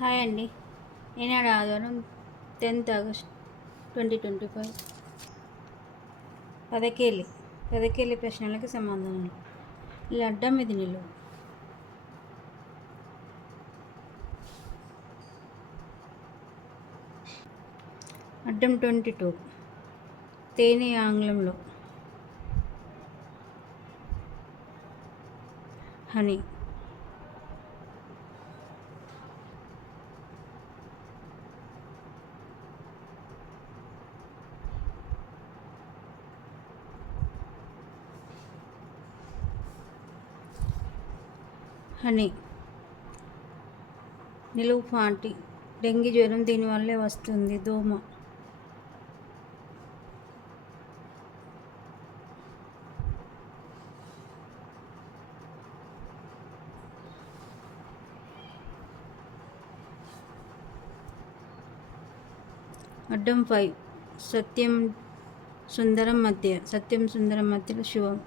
Hi అండి. ఈనాడు ఆదివారం tenth August twenty twenty five. పదకేలి పదకేలి ప్రశ్నలకి సమాధానాలు లడ్డం ఇది నిలువు అడ్డం ట్వంటీ టూ. తేనె ఆంగ్లంలో. హనీ. హనీ. నిలువు పాటి. డెంగీ జ్వరం దీనివల్లే వస్తుంది. దోమ. అడ్డం ఫైవ్ సత్యం సుందరం మధ్య. సత్యం సుందరం మధ్యలో శివం.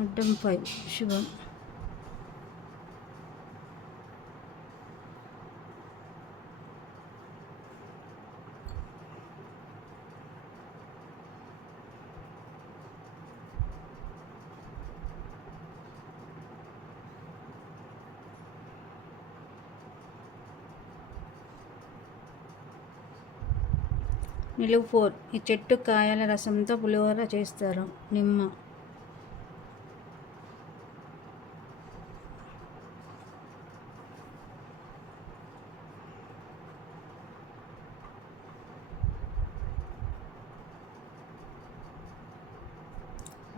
అడ్డం ఫైవ్. శుభం నిలువు ఫోర్. ఈ చెట్టు కాయల రసంతో పులిహోర చేస్తారు. నిమ్మ.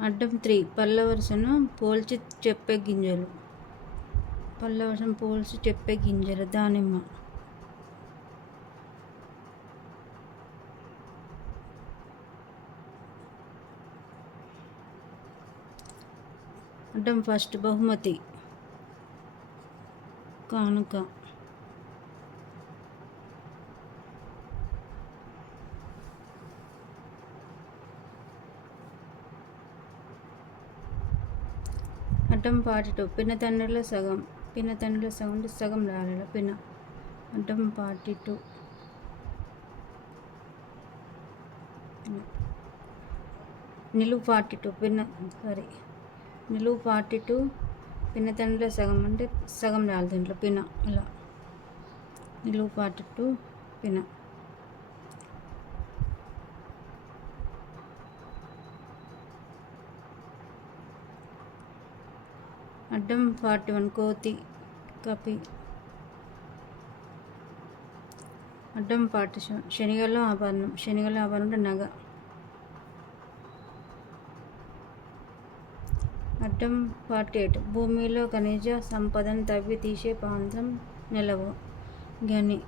అడ్డం త్రీ. పల్లవరుసను పోల్చి చెప్పే గింజలు. పల్లవరుసను పోల్చి చెప్పే గింజలు. దానిమ్మ. అడ్డం ఫస్ట్ బహుమతి. కానుక. అడ్డం పాటిటు పిన్న తండ్రిలో సగం పిన్న తండ్రిలో సగం అంటే సగం రాలేదు? పిన్న. అడ్డం పాటిటు నిలువు ఫార్టీ టూ పిన్న సారీ నిలువు ఫార్టీ టూ పిన్న తండ్రిలో సగం అంటే సగం రాలి దీంట్లో పిన ఇలా నిలువు ఫార్టీ టూ పిన్న. అడ్డం ఫార్టీ వన్ కోతి కపి. అడ్డం ఫార్టీ శనిగల్లో ఆభరణం శనిగల్లో ఆభరణం అంటే నగ. అడ్డం ఫార్టీ ఎయిట్. భూమిలో ఖనిజ సంపదను తవ్వి తీసే ప్రాంతం నిలవు. గని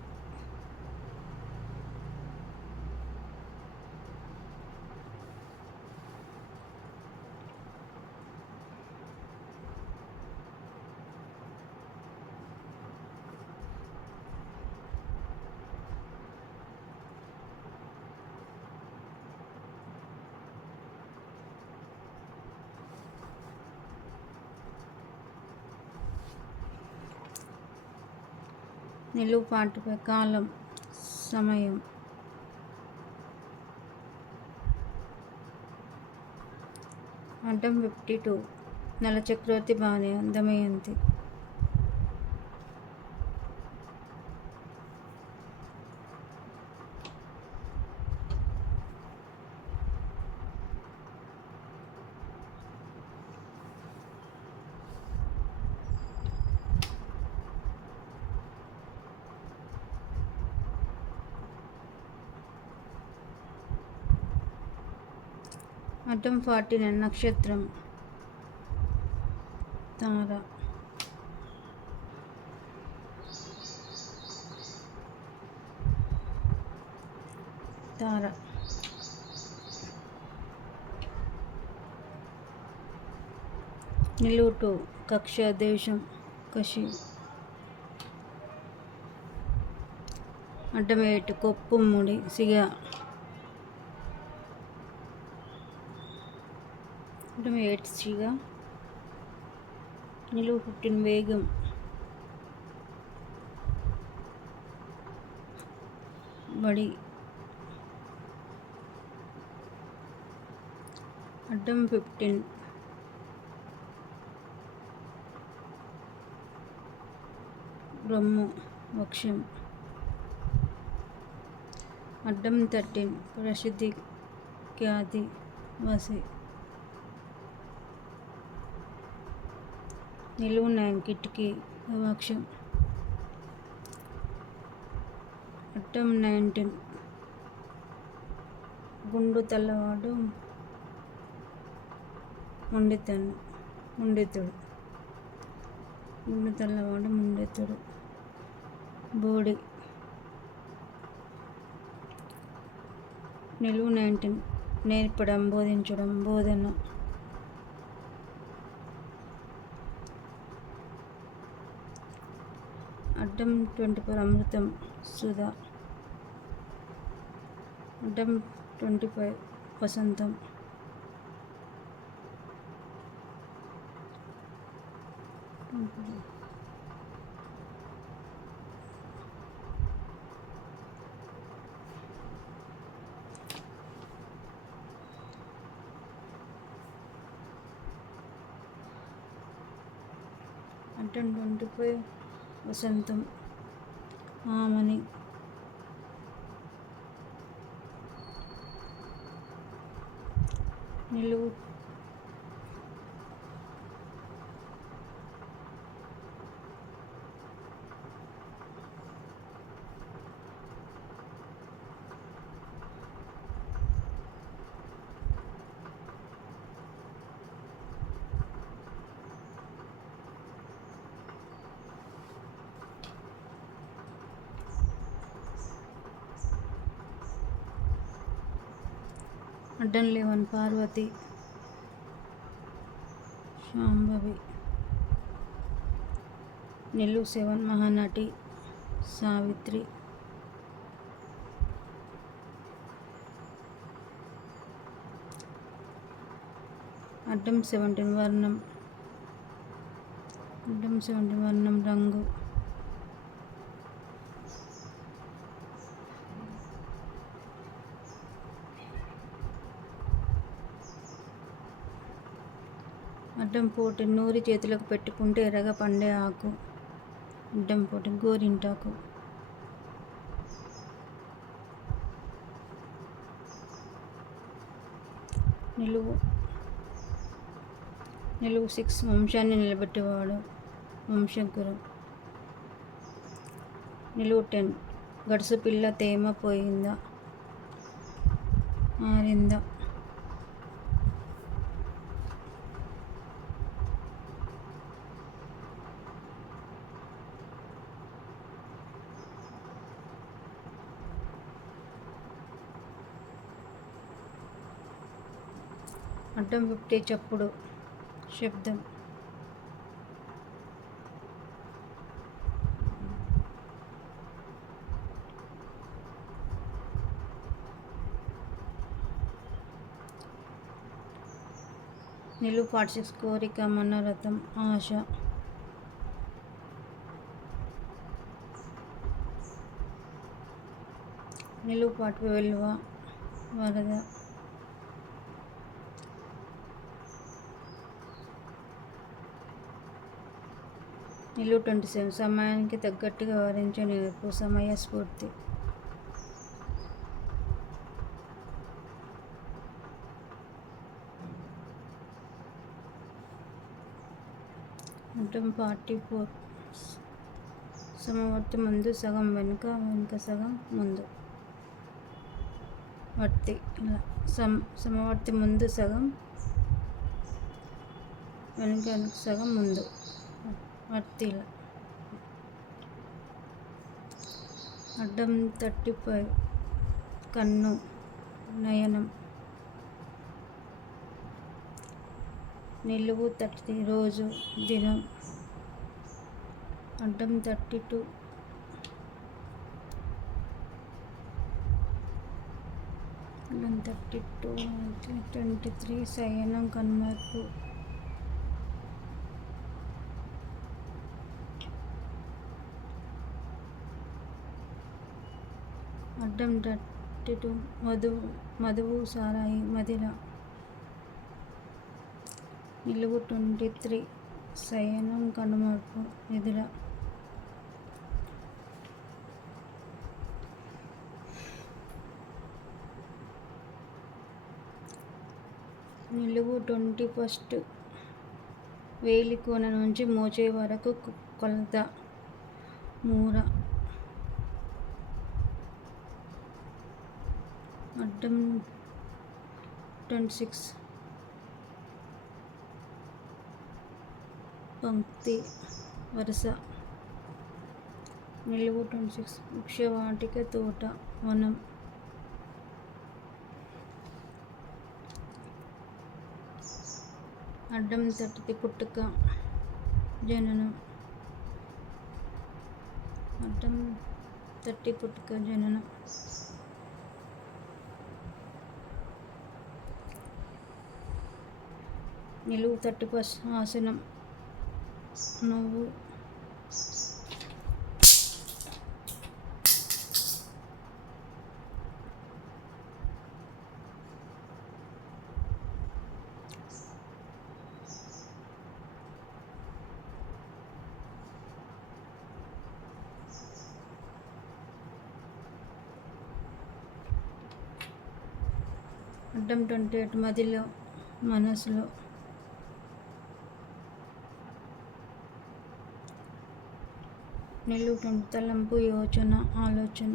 నిలువుపాటుపై కాలం సమయం. అడ్డం ఫిఫ్టీ టూ నలచక్రవర్తి చక్రవర్తి భార్య దమయంతి అడ్డం ఫార్టీ నైన్ నక్షత్రం. తార. తార. నిలుటు కక్ష దేశం కషి అడ్డమేటు కొప్పు ముడి సిగ. മുയർച്ചയുക నిలువ పుట్టిన వేగం. బడి అడ్డం ఫిఫ్టీన్ బ్రహ్మ వక్షం. అడ్డం థర్టీన్ ప్రసిద్ధి ఖ్యాతి వసి. నిలువు నైన్ కిటికీ వక్షం అట్టం నైన్టీన్ గుండు తెల్లవాడు ముండితను ముండితుడు. గుండు తెల్లవాడు ముండితుడు. బోడి. నిలువు నైన్టీన్ నేర్పడం బోధించడం బోధన. అడ్డం ట్వంటీ ఫోర్ అమృతం సుధా అడ్డం ట్వంటీ ఫైవ్ వసంతం అడ్డం ట్వంటీ ఫైవ్ వసంతం ఆమని. నిలువు. అడ్డం లెవెన్ పార్వతి శాంభవి నిలువు సెవెన్ మహానటి సావిత్రి అడ్డం సెవెంటీన్ వర్ణం అడ్డం సెవెంటీన్ వర్ణం రంగు. అడ్డం పోటీ నూరి చేతులకు పెట్టుకుంటే ఎర్రగా పండే ఆకు. అడ్డం గోరింటాకు నిలువు. నిలువు సిక్స్ వంశాన్ని నిలబెట్టేవాడు. వంశంకురు నిలువు టెన్. గడుసు పిల్ల తేమ పోయిందా? ఆరిందా అడ్డం ఫిఫ్టీ చప్పుడు శబ్దం. నిలువు ఫార్టీ సిక్స్ కోరిక మనోరథం ఆశ. నిలువు పాటు వెలువ వరద. నిలువు ట్వంటీ సెవెన్ సమయానికి తగ్గట్టుగా వ్యవహరించే నేర్పు సమయ స్ఫూర్తి. అడ్డం ఫార్టీ ఫోర్ సమవర్తి ముందు సగం వెనుక వెనుక సగం ముందు. వర్తి ఇలా. సమ సమవర్తి ముందు సగం వెనుక వెనుక సగం ముందు. వర్తిల అడ్డం థర్టీ ఫైవ్ కన్ను నయనం. నిలువు థర్టీ రోజు దినం. అడ్డం థర్టీ టూ అడ్డం థర్టీ టూ ట్వంటీ త్రీ శయనం కన్మార్పు. అడ్డం థర్టీ టూ మధువు మధువు సారాయి మదిర. నిలువు ట్వంటీ త్రీ శయనం కనుమర్పు ఎదుర. నిలువు ట్వంటీ ఫస్ట్ వేలి కోన నుంచి మోచే వరకు కొలత మూర. అడ్డం ట్వంటీ సిక్స్. పంక్తి వరుస. నిలువు ట్వంటీ సిక్స్. వృక్షవాటిక తోట వనం. అడ్డం తట్టి పుట్టుక జననం. అడ్డం తట్టి పుట్టుక జననం. నిలువు తట్టు ఆసనం. నువ్వు. అడ్డం ట్వంటీ ఎయిట్ మదిలో మనసులో. నిలువు తలంపు యోచన ఆలోచన.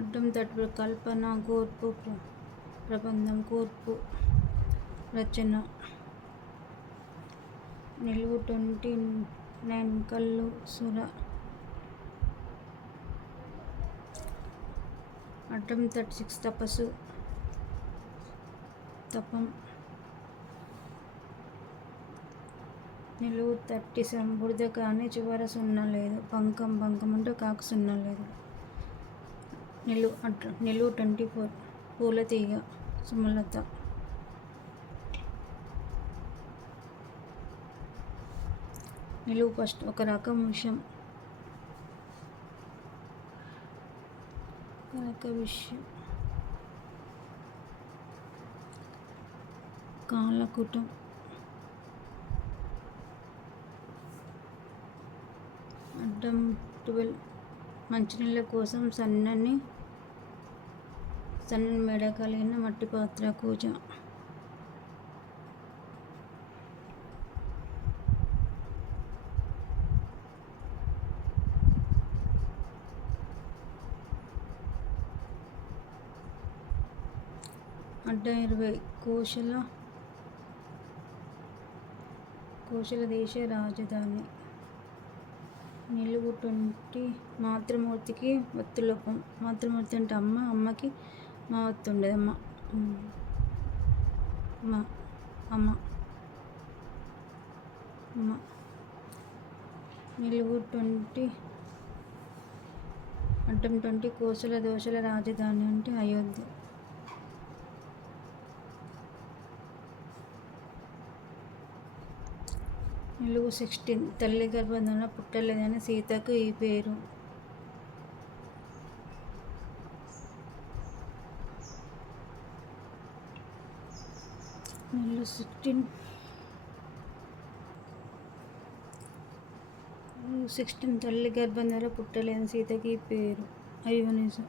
అడ్డం తట్టు కల్పన కూర్పు ప్రబంధం కూర్పు రచన. నిలువు ట్వంటీ నైన్ కళ్ళు సుర. అడ్డం థర్టీ సిక్స్ తపస్సు. తపం. నిలువు థర్టీ సెవెన్ బురద కానీ చివర సున్నా లేదు. పంకం పంకం అంటే కాకు సున్నా లేదు. నిలువు అడ్డ నిలువు ట్వంటీ ఫోర్ పూల తీగ సుమలత. నిలువు ఫస్ట్ ఒక రకం విషయం. ఒక రక విషయం. కాలకుటం అడ్డం ట్వెల్వ్. మంచినీళ్ళ కోసం సన్నని సన్నని మెడ కలిగిన మట్టి పాత్ర కూజ. అడ్డం ఇరవై కోశల కోశల దేశ రాజధాని. నిలువు ట్వంటీ మాతృమూర్తికి ఒత్తులోపం మాతృమూర్తి అంటే అమ్మ అమ్మకి మా ఒత్తు ఉండేది అమ్మ. మా. అమ్మ. అమ్మ అమ్మ నిలువు ట్వంటీ అడ్డం ట్వంటీ కోసల దోశల రాజధాని అంటే అయోధ్య. నిలువు సిక్స్టీన్ తల్లి గర్భంలో పుట్టలేదని సీతకు ఈ పేరు. నిలువు సిక్స్టీన్ సిక్స్టీన్ తల్లి గర్భం ద్వారా పుట్టలేని సీతకి ఈ పేరు. అయ్యో నిజం.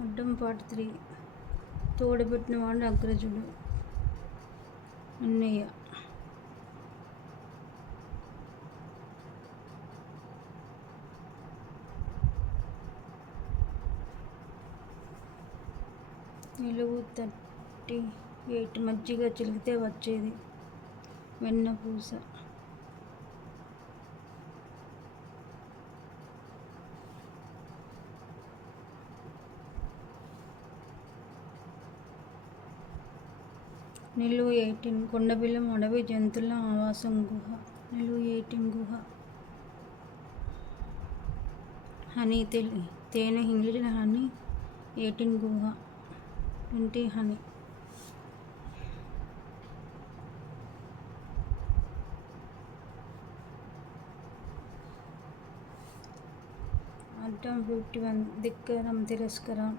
అడ్డం పార్ట్ త్రీ. తోడబెట్టిన వాడు అగ్రజుడు. అన్నయ్య. నిలువు థర్టీ ఎయిట్ మజ్జిగ చిలిగితే వచ్చేది. వెన్నపూస నిలువు ఎయిటీన్ కొండబిల్లం అడవి జంతువుల ఆవాసం గుహ. నిలువు ఎయిటీన్ గుహ. హనీ తెలి తేనె ఇంగ్లీష్లో హనీ ఎయిటీన్ గుహ. Twenty honey. అడ్డం ఫిఫ్టీ వన్ ధిక్కరం తిరస్కరం.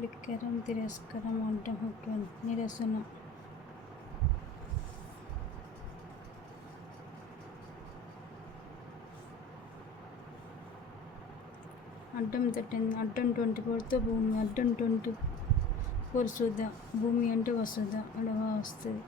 ధిక్కరం తిరస్కరం అడ్డం నిరసన. అడ్డం తట్టింది అడ్డం ట్వంటీ ఫోర్తో భూమి అడ్డం ట్వంటీ ఫోర్ సుధ భూమి అంటే వసుధ అడవ వస్తుంది.